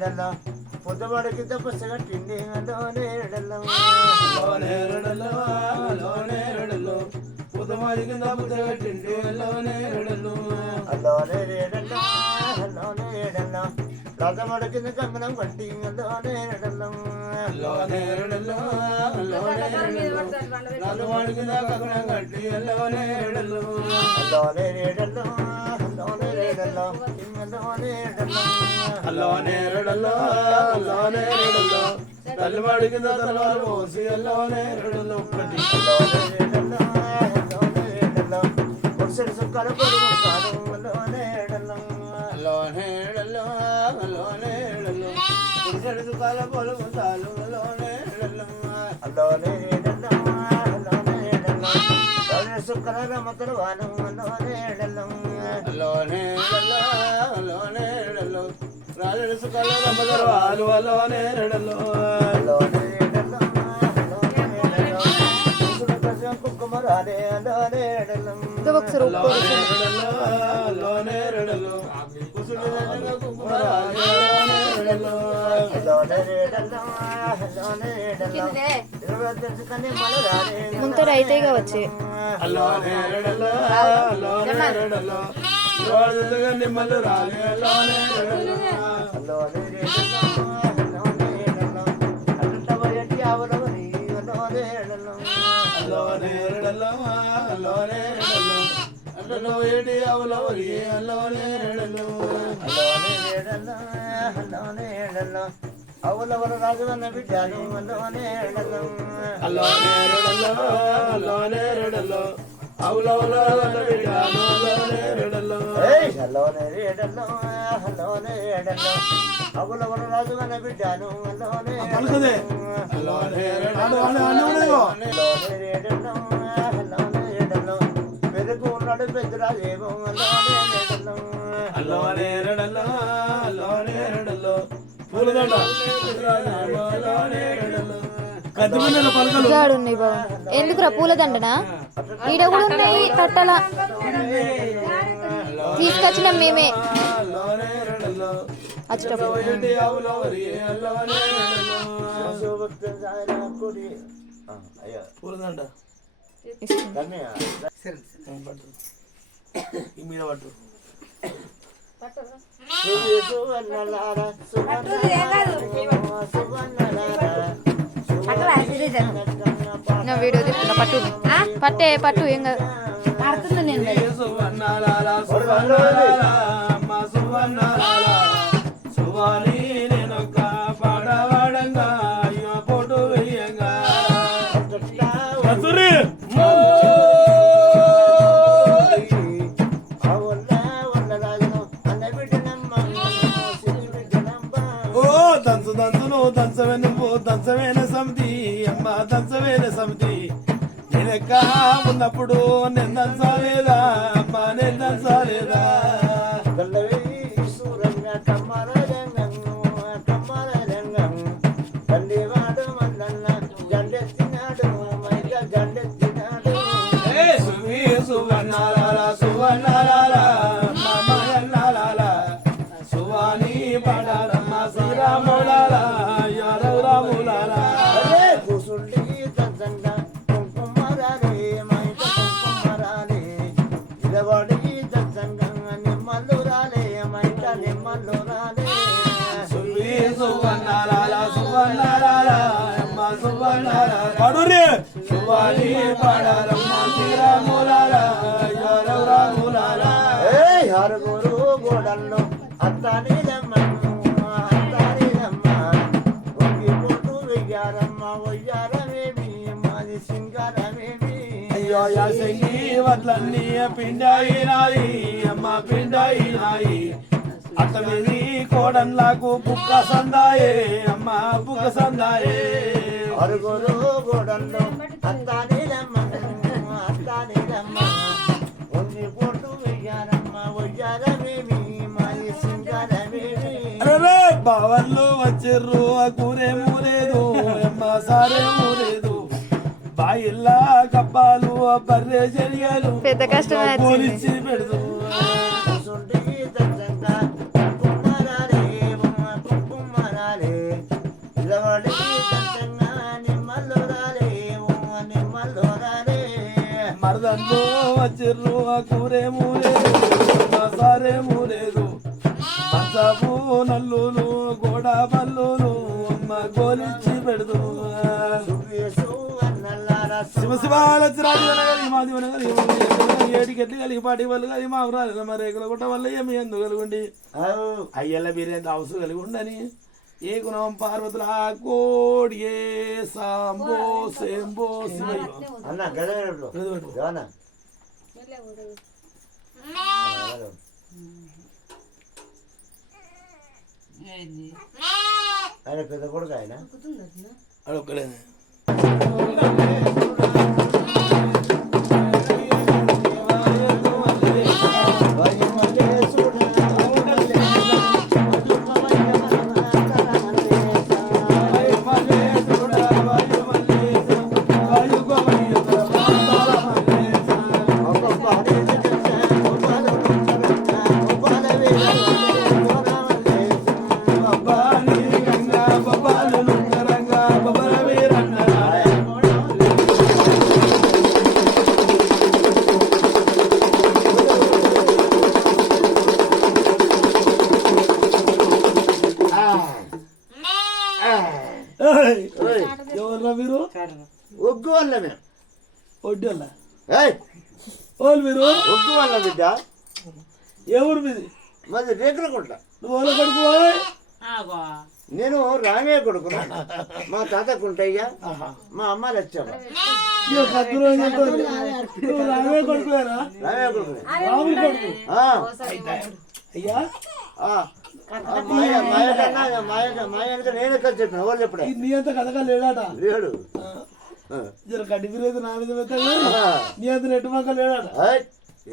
నేడల్లో పొద్దువాడికి తపస్సుగా తిండి నేడల్లో పొద్దువాడికి తపస్సుగా తిండి నేడల్లో రాజమాడికి కంగనం కట్టి నేడల్లో రాజవాడికి కంగనం కట్టి నేడల్లో తల్లివాడికి తలవారు మోసి అల్లోనేరడలో సుఖాలు సుఖల రమతలు వాను రాజు సుఖాలు రమతలు వాలు అలోనేరడలో కుక్కుమరాలే ముంతర అయితే వచ్చి నిమ్మలు రాలే అవులవల రాజువన్న బిడ్డను అవులవల రాజువన్న బిడ్డను పెరుగు ఉన్నాడు పెద్దరాజేమో ఎందుకురా పూలదండనా ఈడ కూడా ఉన్నాయి కట్టల తీసుకొచ్చినాం మేమే మీద పట్టు వీడియో తీసుకున్నా పట్టు పట్టు ఏం కాదు పడుతుంది నేను దంచవేన సమితి అమ్మ దంచవేన సమితి నేనెక్క ఉన్నప్పుడు నేను దంచాలేదా అమ్మ నేను దంచాలేదా సువర్ణాల సువర్ణాల సువాని పడారమ్మ శ్రీరాములాల పడురే సువాని పడారమ్మ శ్రీరాములాల హరుగురు గోడల్లో అత్తానిదమ్మ ఒంగిపోటు వెయ్యారమ్మ వయ్యారమేమి మాది సింగారమేమి అయ్యో యాసంగి వడ్లన్నీ పిండాయినాయి అమ్మ పిండాయినాయి అత్తమిది కోడన్లకు బుక్క సందాయే అమ్మ బుక్క సందాయే అరుగురు గోడల్లో అత్తానిదమ్మ ఒంగిపోటు వెయ్యారమ్మ వయ్యారమేమి మాది సింగారమేమి బావల్లో వచ్చిర్రు ఆ కూరేమూ లేదు అమ్మ సారేమూ లేదు బాయిల్లా కప్పాలు బర్రె చెరియలు పెద్ద కష్టం పోలిచ్చి పెడదు కుమ్మరాలే కుమ్మ పూలదండో వచ్చిర్రు ఆ కూరే మూలేదు మా సారే మూలేదు మంచపు నల్లులు గోడ పల్లులు అమ్మ గోలిచ్చి పెడదు శివ శివాలచ్చిరాజు అనగలి మాది అనగలి ఏడికి ఎట్లు కలిగి పాటి వాళ్ళు కలిగి మా ఊరాలి మా రేకుల గుట్ట వల్ల ఏమి ఎందుకు కలుగుండి అయ్యల్ల బిర్యానీ అవసరం కలిగి ఉండని ఏ గుణం పార్వతుల కోడియే సాంబో సేంబో శివయ్య అన్న గడవడు జానా ఆయన పెద్ద కొడుకు ఆయన అడొక్కడే ఎవర్రా మీరు ఒగ్గు వల్ల మేము వడ్డీ వల్ల ఓళ్ళు మీరు ఒగ్గు వల్ల బిడ్డ ఎవరు మీది మాది రేకుల కొట్ట నువ్వు ఎవరో కొడుకు నేను రామే కొడుకున్నా మా తాత కుంటయ్యా మా అమ్మ లచ్చమ్మ రామే కొడుకులేరా రామే కొడుకునే రాము కొడుకు అయ్యా మాయనక నేను ఎక్కడ చెప్పిన వాళ్ళు ఎప్పుడే నీ అంత కథగా లేడాట లేడు జర గడ్డి బిర్యానీ నా మీద పెట్టాడు నీ అంత నెట్టు మాక లేడాట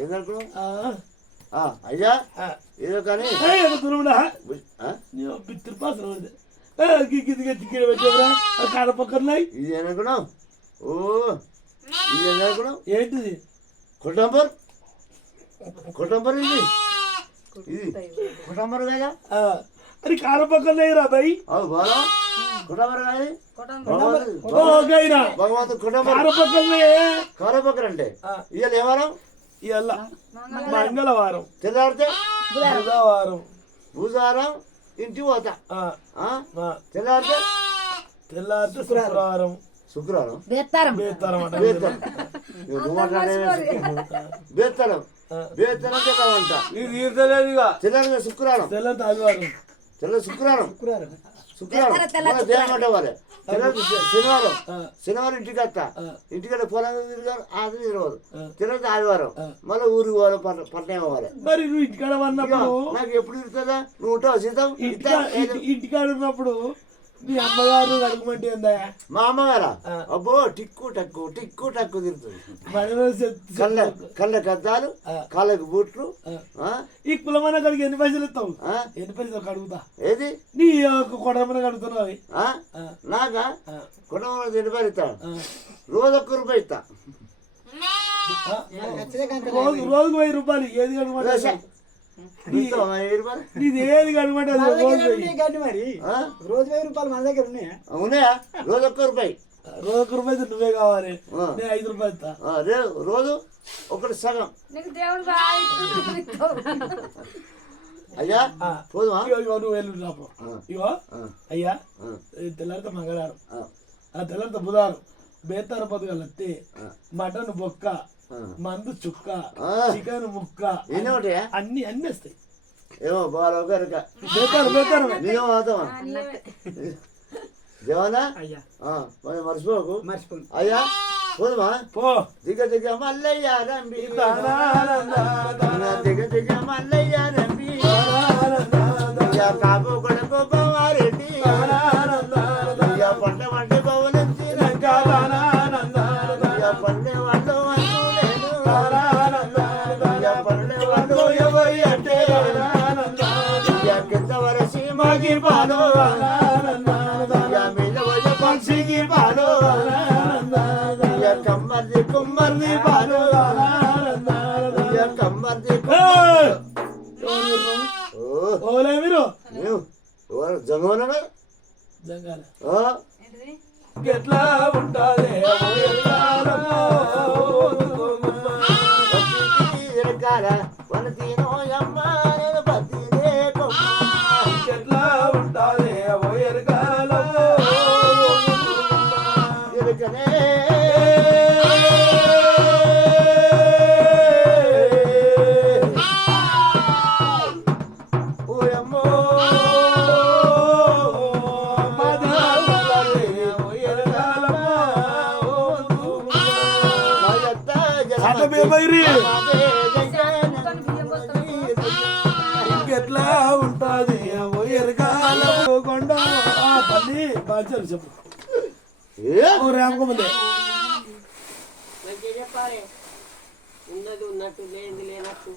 ఏందనుకున్నావు అయ్యా ఏదో కానీ తిరుపాసనం పెట్టావురా కాడ పక్కర్లాయి ఇది ఏమనుకున్నావు ఓ ఇది ఏమనుకున్నావు ఏంటిది కుటుంబర్ కుటుంబర్ ఇది ఇది కుటుంబర్ కదా అది కాడ పక్కర్లే రా బై బాగా కుటుంబర్ కాదు భగవంతుడు కుటుంబం కారపక్కర్ అంటే ఇవాళ ఏవారం ఇవాళ మంగళవారం తెల్లారితే బుధవారం బుధవారం ఇంటికి పోతా తెల్లారితే శుక్రవారం శుక్రవారం బేతారం బేత్తరం బేత్తరం బేత్తరం తెల్లవంట తెల్లారి శుక్రవారం తెల్లంత ఆదివారం తెల్ల శుక్రవారం శుక్రవారం దేవమంటే వాళ్ళే శనివారం శనివారం ఇంటికి వస్తా ఇంటికి పొలం తిరగారు అది తిరగదు తిరగదు ఆదివారం మళ్ళీ ఊరికి పోవాలి పట్టణం పోవాలి మరి నువ్వు ఇంటికాడ ఉన్నప్పుడు నాకు ఎప్పుడు తిరుగుతుందా నువ్వు ఉంటావు సీతం ఇంటికాడ ఉన్నప్పుడు మీ అమ్మగారు అడుగుమంటే ఉందా మా అమ్మగారా అబ్బో టిక్కు టక్కు టిక్కు టక్కు తిరుగుతుంది కళ్ళ కద్దాలు కాళ్ళకి బూట్లు ఈ కులమన్న కడిగి ఎన్ని పైసలు ఇస్తావు ఎన్ని పైసలు అడుగుతా ఏది నీ కొడమన్న కడుగుతున్నావు నాకా కుటుంబంలో 2 రూపాయలు ఇస్తాను రోజు 1 రూపాయి ఇస్తా రోజుకు 1000 రూపాయలు ఏది కడుగుమంటే నీది ఏది కడుగుమంటే మరి రోజు 1000 రూపాయలు మన దగ్గర ఉన్నాయా రోజు 1 రూపాయి రోజు 1 రూపాయి నువ్వే కావాలి నేను 5 రూపాయలు ఇస్తా రోజు ఒకటి సగం అయ్యా పోదుమా నువ్వు వెళ్ళు ఇగో అయ్యా తెల్లారితో మంగళవారం ఆ తెల్లారితో బుధవారం బేతార పొద్దుగలత్తి మటన్ బొక్క మందు చుక్క చికెన్ ముక్క అన్ని వస్తాయి ఏమో బాగా దేవనా మర్చిపోకు అయ్యా పోదుమా దిగ దిగ మల్లయ్య రంబి దిగ దిగ మల్లయ్య రంబి కాపు కొడుకు బావారెడ్డి పంట వంట పవనంచి పండే వాళ్ళు పండే వాళ్ళు ఎవరి అంటే కింద వరసి మాకి పాలు మీద వచ్చే పక్షికి పాలు కమ్మర్ది కుమ్మర్ది పాలు కమ్మర్ది ఓలే మీరు జంగమన ఎట్లా ఉంటాదే పాల వన తీనోయమ్మ నేను పత్తినే కొమ్మ ఎట్లా ఉంటాది ఎరకాలో ఎరుకనే ఓయమ్మో ఎట్లా ఉంటాది ఎరకాలో కొండ తల్లి బాగా చెప్పు రామకమంది మంచిగా చెప్పాలి ఉన్నది ఉన్నట్టు లేనిది లేనట్టు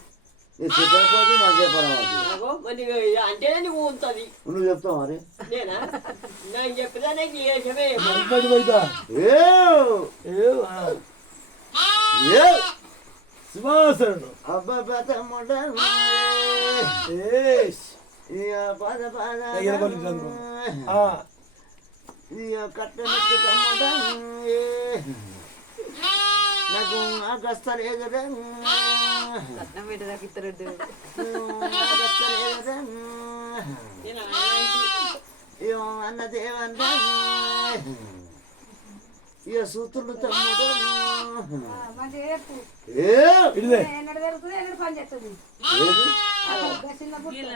చెప్పకపోతే మాకు చెప్పరా నాగో మరి అంటేనే నువ్వు ఉంటుంది నువ్వు చెప్తావు మరి నేనా నేను చెప్పదా నేను చేసమే శివాసరుడు అబ్బా తమ్ముడ పద పద కట్టనట్టు తమ్ముడ నాకు ఆకస్తలేదురా ఏమో అన్నదేవన్నా ఇక సూత్రుడు తమ్ముడు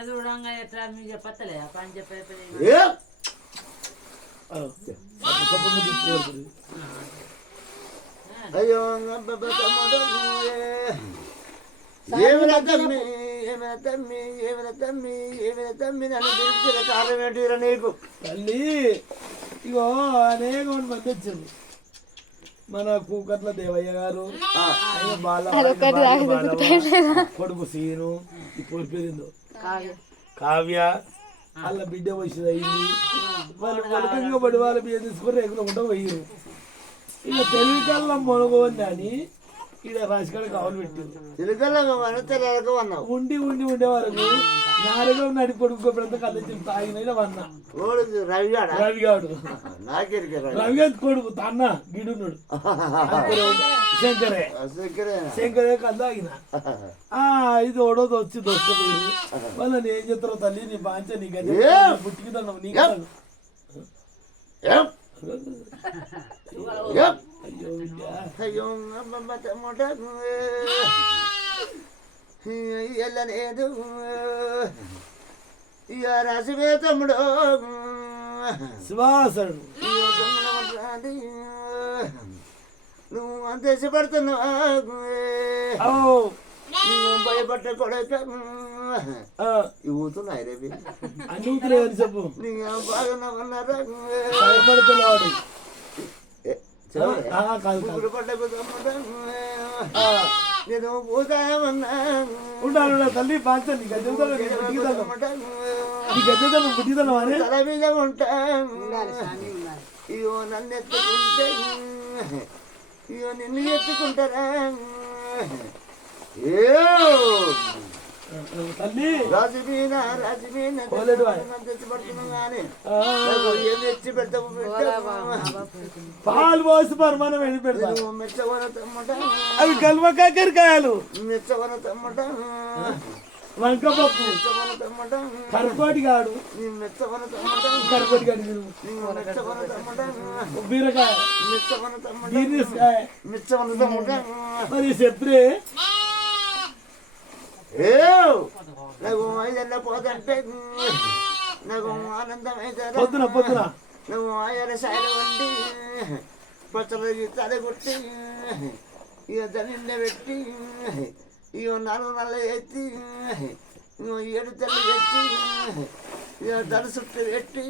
చూడంగా ఎట్లా మీకు చెప్పలే పని చెప్పే అయ్యో తమ్ముడు ఏమిరా తమ్మి ఏమిరా తమ్మి ఏమిరా తమ్మి ఏమిరా తమ్మి నన్ను పిలిచిన కారణం ఏంటిరా నీకు తల్లి ఇగో అనేక మంది వచ్చారు మన కూకట్ల దేవయ్య గారు కొడుకు సీను ఇప్పుడు పేరుందో కావ్య వాళ్ళ బిడ్డ వచ్చింది అయింది వాళ్ళు పలకంగా పడి వాళ్ళ బియ్య తీసుకొని రేకులకుండా పోయారు ఇక తెలుగు కల్లా మొనగోని అని ఇక్కడ రాజకాడ కావాలి పెట్టారు ఉండి ఉండి ఉండే వరకు నాలుగో నడి కొడుకు కలిసి తాగిన వన్నా రవిగాడు రవిగాడు కొడుకు అన్న గిడున్నాడు శంకరే శంకరే కళ్ళు తాగిన ఇది ఓడోది వచ్చి దొరకపోయింది వాళ్ళని ఏం చెప్తారో తల్లి నీ బాంచ నీ గది పుట్టికి తన్నావు నీ అయ్యో ఎల్లలేదు ఇక రాసివే తమ్ముడు శివాసరుడు నువ్వు అంతేసిపడుతున్నావు నువ్వు భయపడ్డ కొడక ఊతున్నాయి రేపు అన్ని ఊతులేదని చెప్పు బాగా ఉన్నారా భయపడుతున్నాడు నేను పోతామన్నా ఉండాలి తల్లి బాధ్యత నీ గద్దెదలు పుట్టిదలం అని తల మీద ఉంటాను ఇగో నన్ను ఎత్తుకుంటే ఇగో నిన్ను ఎత్తుకుంటారా తల్లి రాజుమీన తెచ్చిపడుతున్నాం కానీ ఏమి ఎత్తి పెడతాము పాలు పోసి పరమానం వెళ్ళి పెడతాను మెచ్చవన తమ్మట అవి కలువ కాకరకాయలు మెచ్చవన తమ్మట వంకపప్పు మెచ్చవన తమ్మట కరకోటి గాడు మెచ్చవన తమ్మట కరకోటి గాడు మెచ్చవన తమ్మట బీరకాయ మెచ్చవన తమ్మట బీరకాయ మెచ్చవన తమ్మట మరి చెప్పే నాకు ఐదెళ్ళ పోతంటే నాకు ఆనందమైతే పొద్దున నువ్వు ఆయర సాయలు వండి పచ్చడి తల కొట్టి ఇక దాన్ని పెట్టి ఇక 4 నెలలు ఎత్తి ఇక 7 తెల్ల ఎత్తి ఇక తల చుట్టూ పెట్టి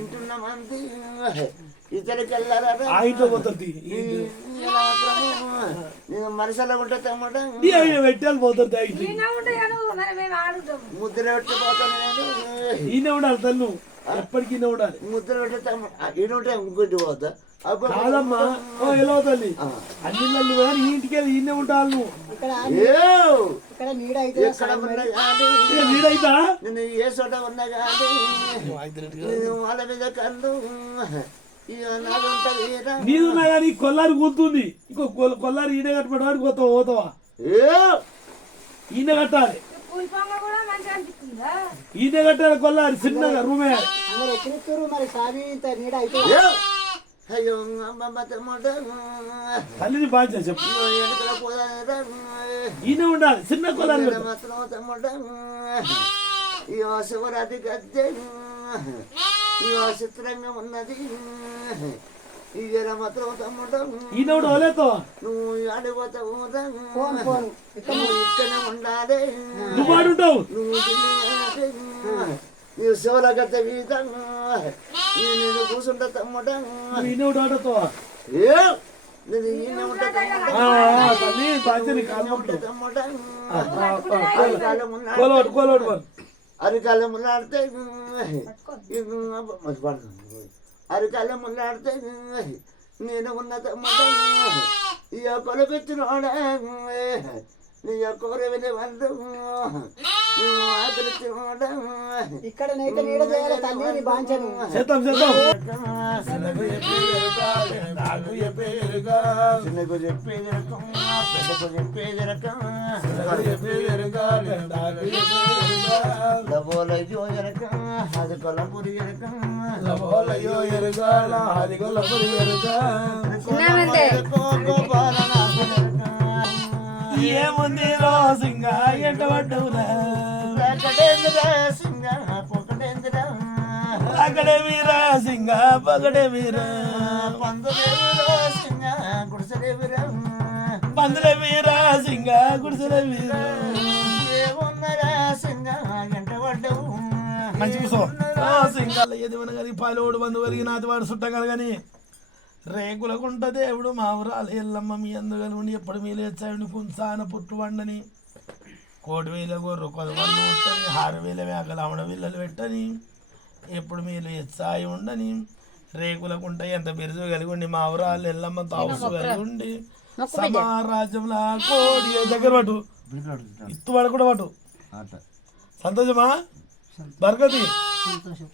ఇంటున్న మంది ఇతరికెళ్ళారా మనుషులు ఉంటే తమ్ముడు పెట్టాలి పోతుంది ముద్ర పెట్టిపోతాను ఈయన ఉండాలి తల్లు ఎప్పటికీ ఉండాలి ముద్ర పెట్టి తమ్ముడు ఈయన ఉంటే ఇంకోటి పోతా కాదమ్మా ఎలా తల్లి అన్ని నల్లు కానీ ఇంటికి వెళ్ళి ఈయన ఉంటాను నీడైతా నేను ఏ చోట ఉన్నా కానీ వాళ్ళ మీద కళ్ళు నీదున్నా కానీ కొల్లారి కూతుంది ఇంకో కొల్లారి ఈడే కట్టుబడి వాడికి పోతావా ఈయన కట్టాలి ఈయన కట్టాలి కొల్లారి చిన్నగా రూమే అందరు ఎక్కడెక్కారు మరి స్వామి ఇంత నీడ అయితే అయ్యో తల్లిని బాధ్యత చెప్పు ఈయన ఉండాలి చిన్న కొల్లారి శివరాత్రి గద్దె ఇవో చిత్రంగా ఉన్నది ఈయన మాత్రం తమ్ముడు ఈయన కూడా వలేతో నువ్వు ఆడిపోతావు ఫోన్ ఫోన్ నువ్వు ఇక్కడే ఉండాలి నువ్వు ఆడుంటావు నువ్వు శివల గద్దె మీద నేను కూర్చుంటా తమ్ముడు ఈయన కూడా ఆడతో నేను ఈయన ఉంటా తల్లి బాధ్యత కాలం తమ్ముడు అరికాలం ములాడితే అరికాలం ములాడితే నేను ఉన్న తమ్ముడు ఇక కొలపెచ్చినోడా నీ కోరవిని వాళ్ళు నువ్వు ఆదరించినోడా ఇక్కడ నైతే నీడ చేయాలి తల్లి నీ బాంచను చేద్దాం చేద్దాం చిన్నకు చెప్పేది రకం పెద్దకు చెప్పేది రకం లబోలయ్యో ఎరకం అది కొలపురి ఎరకం ఏముంది సింగ ఎంట పడ్డవురా అక్కడే వీరా సింగ పగడే వీరా పందుల వీరా సింగ గుడిసెల వీరా మంచి కూసో సింగాల ఎదివన గారి పాలోడు బంధు కలిగి నాతి వాడు చుట్టగల గాని రేకులకుంట దేవుడు మా ఊరాలు ఎల్లమ్మ మీ అందుగలుండి ఎప్పుడు మీ లేచాడు పుంసాన పుట్టు వండని 1,000 గొర్రె కొదవళ్ళు ఉట్టని 6,000 మేకలు ఆవిడ విల్లలు పెట్టని ఎప్పుడు మీరు ఎచ్చాయి ఉండని రేకులకుంట ఎంత బిరుజు కలిగి ఉండి మా ఊరాలు ఎల్లమ్మ తావుసు కలిగి ఉండి సమారాజ్యంలో కోడి దగ్గర పట్టు ఇత్తు వాడు కూడా పట్టు సంతోషమా బర్గతి సంతోషం